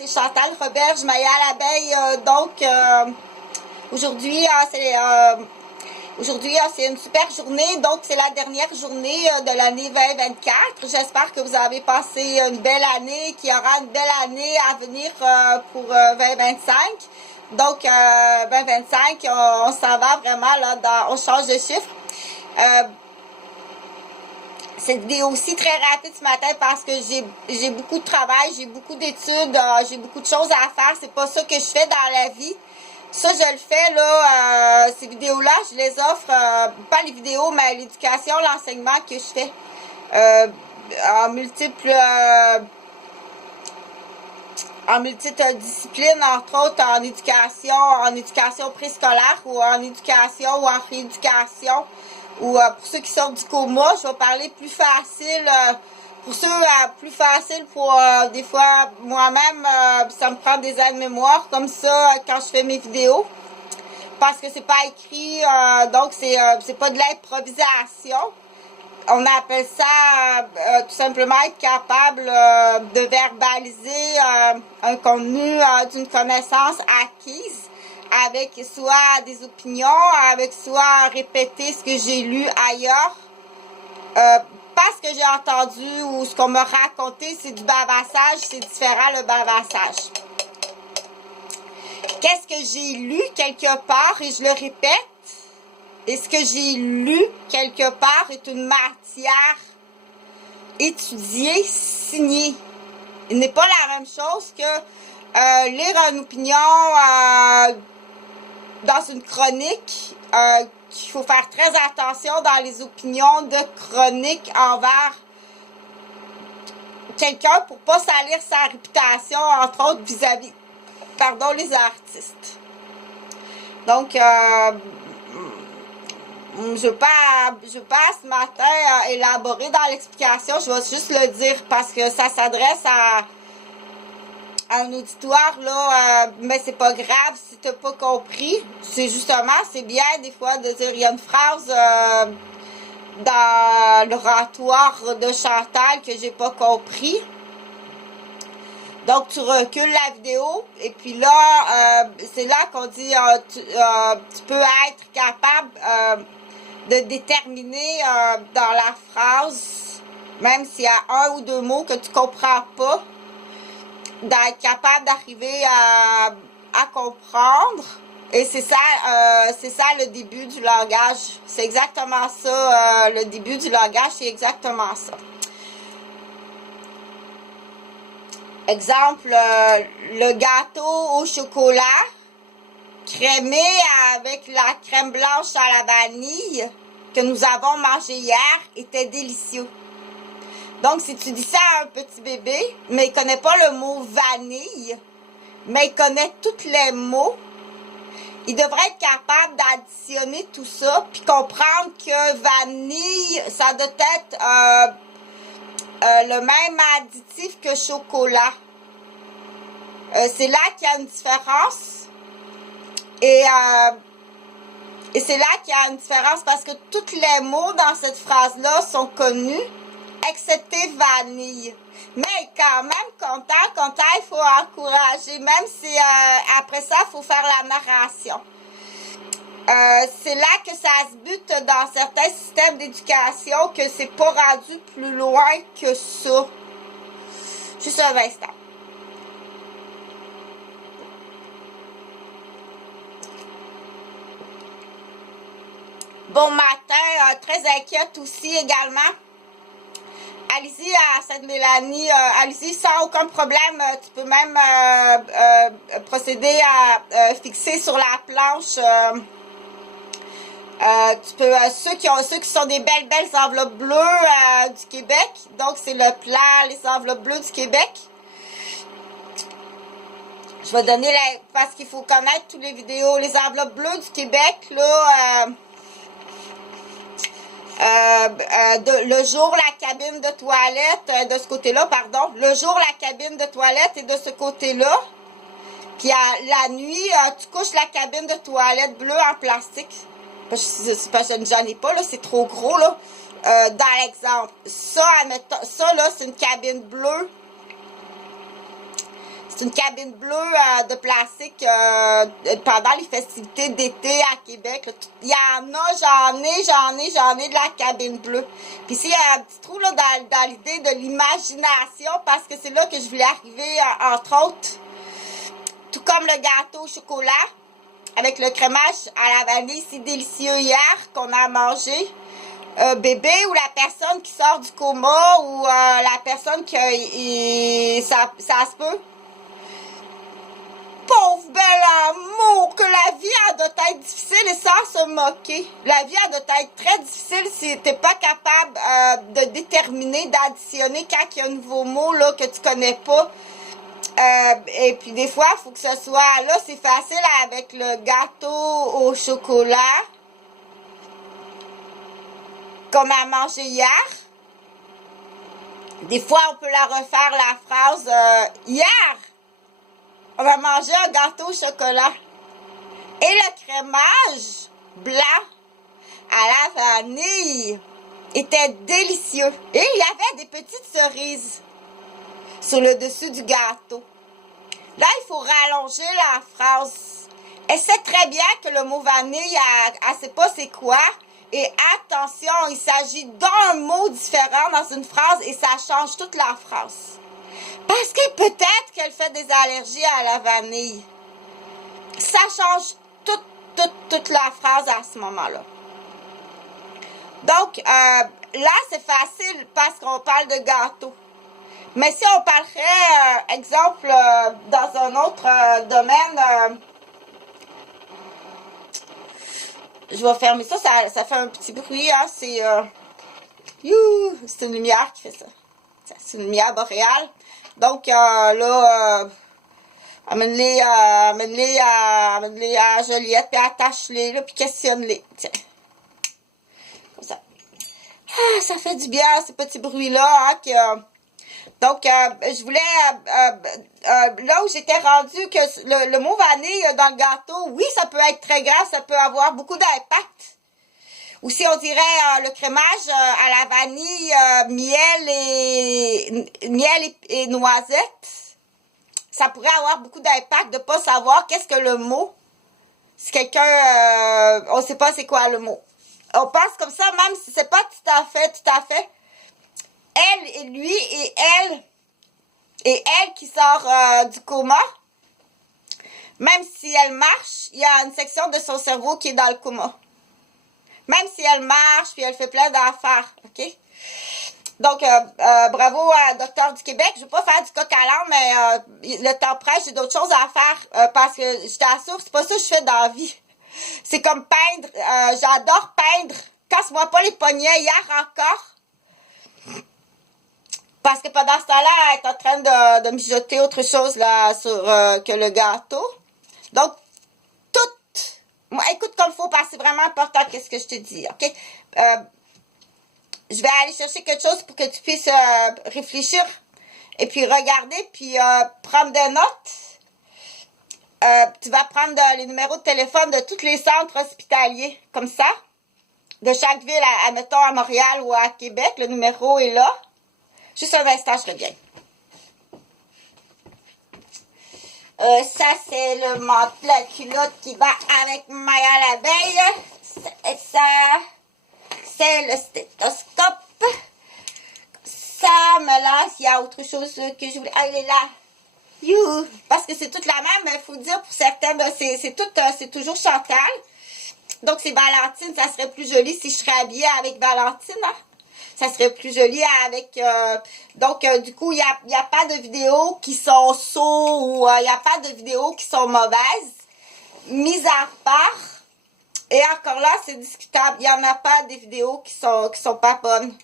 c'est Chantal Roberge, Maya l'abeille. Aujourd'hui, c'est une super journée. Donc, c'est la dernière journée de l'année 2024. J'espère que vous avez passé une belle année, qu'il y aura une belle année à venir pour 2025. Donc, 2025, on s'en va vraiment, là, on change de chiffre. Cette vidéo aussi très rapide ce matin parce que j'ai beaucoup de travail, j'ai beaucoup d'études, j'ai beaucoup de choses à faire. C'est pas ça que je fais dans la vie. Ça, je le fais, là, ces vidéos-là, je les offre, pas les vidéos, mais l'éducation, l'enseignement que je fais en multiples disciplines, entre autres en éducation préscolaire ou en éducation ou en rééducation. Ou pour ceux qui sortent du coma, je vais parler plus facile. Pour ceux plus facile, pour des fois moi-même, ça me prend des aides-mémoire comme ça quand je fais mes vidéos. Parce que c'est pas écrit, donc c'est pas de l'improvisation. On appelle ça tout simplement être capable de verbaliser un contenu d'une connaissance acquise, avec soit des opinions, avec soit répéter ce que j'ai lu ailleurs, pas ce que j'ai entendu ou ce qu'on m'a raconté, c'est du bavassage, c'est différent le bavassage. Qu'est-ce que j'ai lu quelque part, et je le répète, et ce que j'ai lu quelque part est une matière étudiée, signée. Il n'est pas la même chose que lire une opinion dans une chronique, qu'il faut faire très attention dans les opinions de chronique envers quelqu'un pour pas salir sa réputation, entre autres vis-à-vis, les artistes. Donc, je vais pas ce matin élaborer dans l'explication, je vais juste le dire parce que ça s'adresse à un auditoire, là, mais c'est pas grave si t'as pas compris. C'est justement, c'est bien des fois de dire, il y a une phrase dans l'oratoire de Chantal que j'ai pas compris. Donc, tu recules la vidéo et puis là, c'est là qu'on dit, tu peux être capable de déterminer dans la phrase, même s'il y a un ou deux mots que tu comprends pas, d'être capable d'arriver à comprendre. Et c'est ça le début du langage. C'est exactement ça, le début du langage, c'est exactement ça. Exemple, le gâteau au chocolat crémé avec la crème blanche à la vanille que nous avons mangé hier était délicieux. Donc, si tu dis ça à un petit bébé, mais il connaît pas le mot vanille, mais il connaît tous les mots, il devrait être capable d'additionner tout ça, puis comprendre que vanille, ça doit être le même additif que chocolat. C'est là qu'il y a une différence. Et c'est là qu'il y a une différence parce que tous les mots dans cette phrase-là sont connus, excepté vanille. Mais quand même, content, il faut encourager, même si après ça, il faut faire la narration. C'est là que ça se bute dans certains systèmes d'éducation, que c'est pas rendu plus loin que ça. Juste un instant. Bon matin, très inquiète aussi également. Allez-y à Sainte-Mélanie, allez-y sans aucun problème. Tu peux même procéder à fixer sur la planche. Tu peux ceux qui sont des belles enveloppes bleues du Québec. Donc c'est le plan les enveloppes bleues du Québec. Je vais donner parce qu'il faut connaître toutes les vidéos. Les enveloppes bleues du Québec là. Le jour la cabine de toilette de ce côté-là, pardon. Le jour la cabine de toilette est de ce côté-là. Puis la nuit, tu couches la cabine de toilette bleue en plastique. Parce que j'en ai pas là, c'est trop gros là. Dans l'exemple, ça là, c'est une cabine bleue. C'est une cabine bleue de plastique pendant les festivités d'été à Québec. Là. Il y en a, j'en ai de la cabine bleue. Puis ici, il y a un petit trou là, dans l'idée de l'imagination parce que c'est là que je voulais arriver, entre autres. Tout comme le gâteau au chocolat avec le crémage à la vanille, c'est délicieux hier qu'on a mangé. Bébé ou la personne qui sort du coma ou la personne qui... ça se peut. Pauvre bel amour, que la vie a doit être difficile et sans se moquer. La vie a doit être très difficile si t'es pas capable de déterminer, d'additionner quand il y a un nouveau mot là, que tu connais pas. Et puis des fois, il faut que ce soit là, c'est facile avec le gâteau au chocolat qu'on a mangé hier. Des fois, on peut la refaire la phrase hier. On a mangé un gâteau au chocolat. Et le crémage blanc à la vanille était délicieux. Et il y avait des petites cerises sur le dessus du gâteau. Là, il faut rallonger la phrase. Elle sait très bien que le mot vanille, elle ne sait pas c'est quoi. Et attention, il s'agit d'un mot différent dans une phrase et ça change toute la phrase. Parce que peut-être qu'elle fait des allergies à la vanille. Ça change toute la phrase à ce moment-là. Donc, là, c'est facile parce qu'on parle de gâteau. Mais si on parlerait, exemple, dans un autre domaine, je vais fermer ça, ça fait un petit bruit, hein, c'est une lumière qui fait ça. C'est une lumière boréale. Donc, là, amène-les à Joliette, puis attache-les, là, puis questionne-les. Tiens. Comme ça. Ah, ça fait du bien, ces petits bruits-là, hein, donc, je voulais, là où j'étais rendue, que le mot vanille dans le gâteau, oui, ça peut être très grave, ça peut avoir beaucoup d'impact. Ou si on dirait le crémage à la vanille, miel et noisette, ça pourrait avoir beaucoup d'impact de ne pas savoir qu'est-ce que le mot. Si quelqu'un, on ne sait pas c'est quoi le mot. On pense comme ça, même si c'est pas tout à fait. Elle et lui et elle qui sort du coma, même si elle marche, il y a une section de son cerveau qui est dans le coma. Même si elle marche, puis elle fait plein d'affaires, OK? Donc, bravo à Docteur du Québec. Je ne veux pas faire du coq à l'âne, mais le temps presse, j'ai d'autres choses à faire parce que je t'assure, c'est pas ça que je fais dans la vie. C'est comme peindre. J'adore peindre. Casse-moi pas les poignets. Hier encore. Parce que pendant ce temps-là, elle est en train de mijoter autre chose là que le gâteau. Donc, moi, écoute comme il faut parce que c'est vraiment important qu'est-ce que je te dis, OK? Je vais aller chercher quelque chose pour que tu puisses réfléchir et puis regarder, puis prendre des notes. Tu vas prendre les numéros de téléphone de tous les centres hospitaliers, comme ça. De chaque ville, admettons à Montréal ou à Québec, le numéro est là. Juste un instant, je reviens. Ça, c'est le manteau, la culotte qui va avec Maya la veille. Ça, c'est le stéthoscope. Ça me lance. Il y a autre chose que je voulais. Ah, il est là. You. Parce que c'est toute la même, mais il faut dire pour certaines, c'est toujours Chantal. Donc, c'est Valentine. Ça serait plus joli si je serais habillée avec Valentine, hein? Ça serait plus joli avec... donc, du coup, il n'y a pas de vidéos qui sont sourds ou il n'y a pas de vidéos qui sont mauvaises. Mis à part, et encore là, c'est discutable. Il n'y en a pas des vidéos qui sont pas bonnes.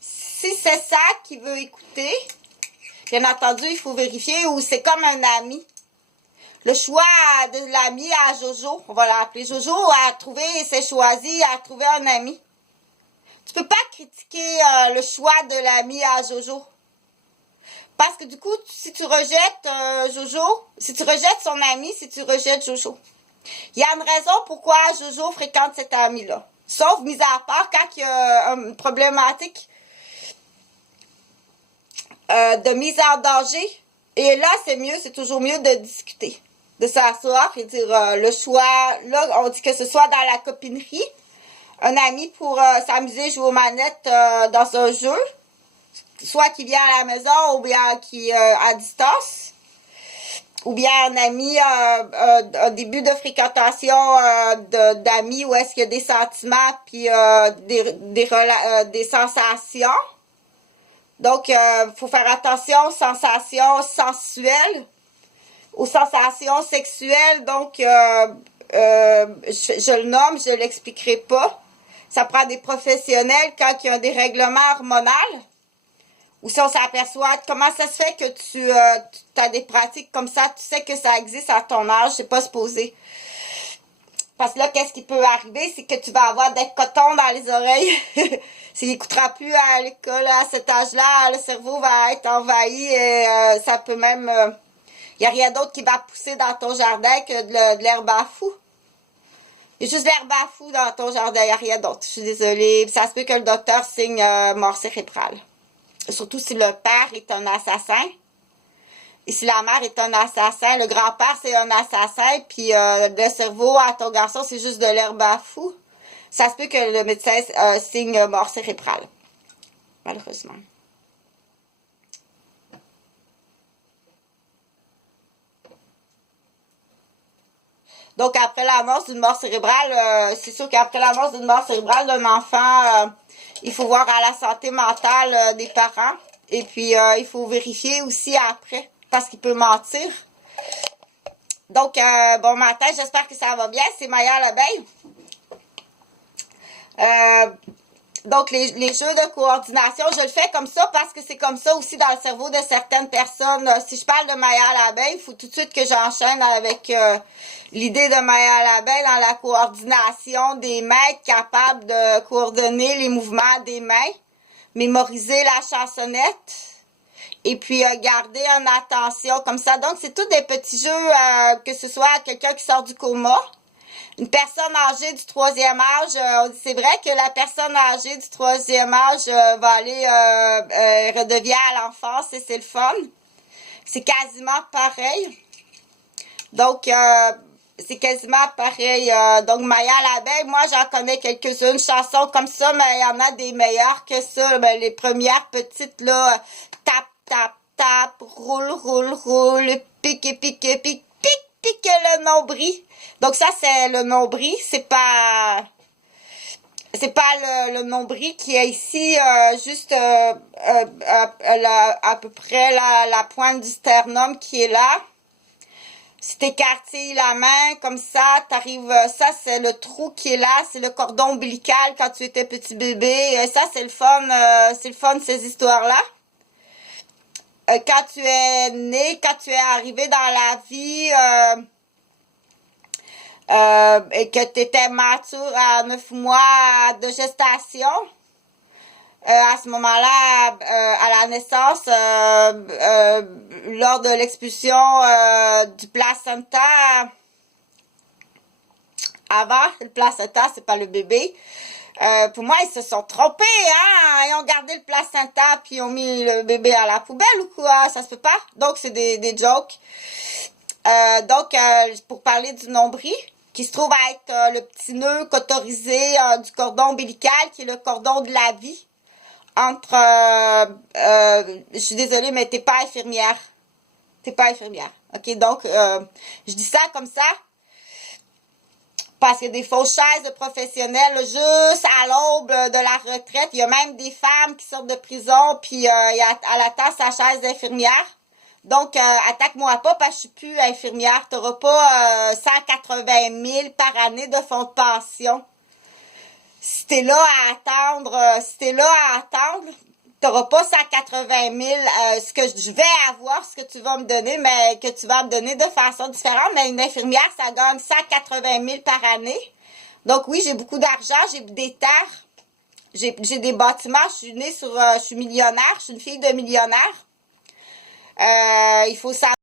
Si c'est ça qu'il veut écouter, bien entendu, il faut vérifier ou c'est comme un ami. Le choix de l'ami à Jojo, on va l'appeler Jojo, a trouvé, s'est choisi, a trouvé un ami. Tu peux pas critiquer le choix de l'ami à Jojo. Parce que du coup, si tu rejettes Jojo, si tu rejettes son ami, si tu rejettes Jojo, il y a une raison pourquoi Jojo fréquente cet ami-là. Sauf, mis à part, quand il y a une problématique de mise en danger Et là, c'est toujours mieux de discuter, de s'asseoir et dire le choix. Là, on dit que ce soit dans la copinerie, un ami pour s'amuser, jouer aux manettes dans un jeu, soit qui vient à la maison ou bien qui à distance, ou bien un ami, un début de fréquentation d'amis où est-ce qu'il y a des sentiments puis des sensations. Donc, faut faire attention aux sensations sensuelles, aux sensations sexuelles. Donc, je le nomme, je l'expliquerai pas. Ça prend des professionnels quand il y a un dérèglement hormonal. Ou si on s'aperçoit, comment ça se fait que tu as des pratiques comme ça, tu sais que ça existe à ton âge, c'est pas supposé. Parce que là, qu'est-ce qui peut arriver, c'est que tu vas avoir des cotons dans les oreilles. S'il n'écoutera plus à l'école à cet âge-là, le cerveau va être envahi et ça peut même... Il n'y a rien d'autre qui va pousser dans ton jardin que de l'herbe à fou. Il y a juste de l'herbe à fou dans ton jardin, il n'y a rien d'autre. Je suis désolée. Ça se peut que le docteur signe mort cérébrale. Surtout si le père est un assassin. Et si la mère est un assassin, le grand-père c'est un assassin, puis le cerveau à ton garçon c'est juste de l'herbe à fou. Ça se peut que le médecin signe mort cérébrale. Malheureusement. Donc après l'annonce d'une mort cérébrale, c'est sûr qu'après l'annonce d'une mort cérébrale d'un enfant, il faut voir à la santé mentale des parents. Et puis il faut vérifier aussi après. Parce qu'il peut mentir. Donc, bon matin, j'espère que ça va bien. C'est Maya l'abeille. Donc, les jeux de coordination, je le fais comme ça parce que c'est comme ça aussi dans le cerveau de certaines personnes. Si je parle de Maya l'abeille, il faut tout de suite que j'enchaîne avec l'idée de Maya l'abeille dans la coordination des mains, être capable de coordonner les mouvements des mains, mémoriser la chansonnette. Et puis, garder en attention comme ça. Donc, c'est tous des petits jeux, que ce soit quelqu'un qui sort du coma, une personne âgée du 3e âge. C'est vrai que la personne âgée du 3e âge va aller, redevient à l'enfance et c'est le fun. C'est quasiment pareil. Donc, c'est quasiment pareil. Donc, Maya l'abeille, moi, j'en connais quelques-unes chansons comme ça, mais il y en a des meilleures que ça. Ben, les premières petites, là, tap, tap, tap, roule, roule, roule, pique, pique, pique, pique, pique le nombril. Donc ça, c'est le nombril, c'est pas le nombril qui est ici, juste à peu près la pointe du sternum qui est là. Si t'écartilles la main comme ça, t'arrives, ça c'est le trou qui est là, c'est le cordon ombilical quand tu étais petit bébé. Ça c'est le fun ces histoires-là. Quand tu es né, quand tu es arrivé dans la vie et que tu étais mature à 9 mois de gestation, à ce moment-là, à la naissance, lors de l'expulsion du placenta, avant, le placenta, c'est pas le bébé. Pour moi, ils se sont trompés, hein. Ils ont gardé le placenta puis ils ont mis le bébé à la poubelle ou quoi? Ça se peut pas. Donc, c'est des jokes. Donc, pour parler du nombril, qui se trouve à être le petit nœud cotorisé du cordon ombilical, qui est le cordon de la vie. Entre, je suis désolée, mais t'es pas infirmière. T'es pas infirmière. OK, donc, je dis ça comme ça. Parce qu'il y a des fausses chaises de professionnels, là, juste à l'aube de la retraite. Il y a même des femmes qui sortent de prison, puis elle attend sa chaise d'infirmière. Donc, attaque-moi pas parce que je suis plus infirmière. Tu n'auras pas 180 000 par année de fonds de pension. Si tu es là à attendre, tu n'auras pas 180 000, ce que je vais avoir, ce que tu vas me donner, mais que tu vas me donner de façon différente. Mais une infirmière, ça gagne 180 000 par année. Donc oui, j'ai beaucoup d'argent, j'ai des terres, j'ai des bâtiments, je suis née sur, je suis millionnaire, je suis une fille de millionnaire. Il faut savoir